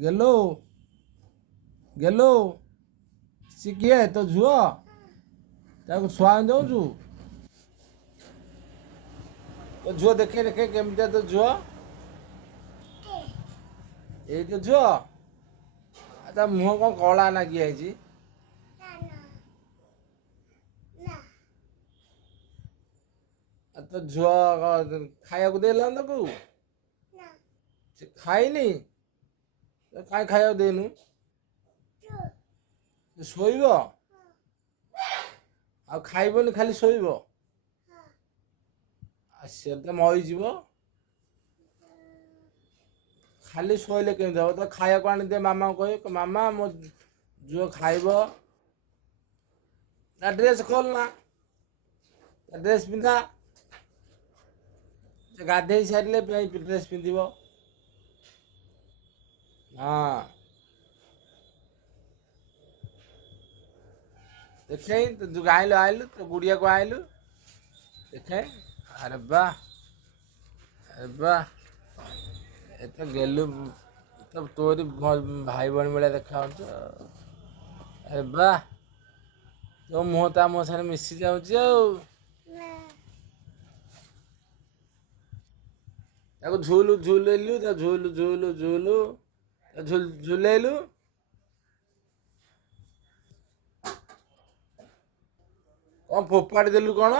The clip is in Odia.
ଗେଲୁ ଗେଲୁ ସେ କିଏ ତୋ ଝୁଅ ତାକୁ ଛୁଆ ଦେଉଛୁ ତୋ ଝୁଅ ଦେଖେ ଦେଖେ କେମିତିଆ ତୋ ଝୁଅ ଏଇ ତୋ ଝୁଅ ତା ମୁହଁ କ'ଣ କଳା ନାଗି ଯାଇଛି ତୋ ଝୁଅ ଖାଇବାକୁ ଦେଲା ତାକୁ ସେ ଖାଇନି କାହିଁ ଖାଇବାକୁ ଦେଇନୁ ଶୋଇବ ଆଉ ଖାଇବନି ଖାଲି ଶୋଇବ ଆଉ ସେ ତ ମରିଯିବ ଖାଲି ଶୋଇଲେ କେମିତି ହେବ ତ ଖାଇବାକୁ ଆଣିଦିଏ ମାମାକୁ କହିବେ ମାମା ମୋ ଝୁଅ ଖାଇବ ତା ଡ୍ରେସ୍ ଖୋଲ ନା ତା ଡ୍ରେସ୍ ପିନ୍ଧା ସେ ଗାଧେଇ ସାରିଲେ ଡ୍ରେସ୍ ପିନ୍ଧିବ ହଁ ଦେଖେ ତୁ ଆଇଲୁ ଆଇଲୁ ତୋ ଗୁଡ଼ିଆକୁ ଆଇଲୁ ଦେଖେ ଆରେ ବା ଏତ ଗେଲୁ ତ ତୋରି ଭାଇ ଭଉଣୀ ଭଳିଆ ଦେଖାଯାଉଛୁ ଆରେ ବା ତୋ ମୁହଁ ତା ମୋ ସାଙ୍ଗରେ ମିଶି ଯାଉଛି ଆଉ ତାକୁ ଝୁଲେଇଲୁ ତା ଝୁଲେଇଲୁ କ'ଣ ଫୋପାଡ଼ି ଦେଲୁ କ'ଣ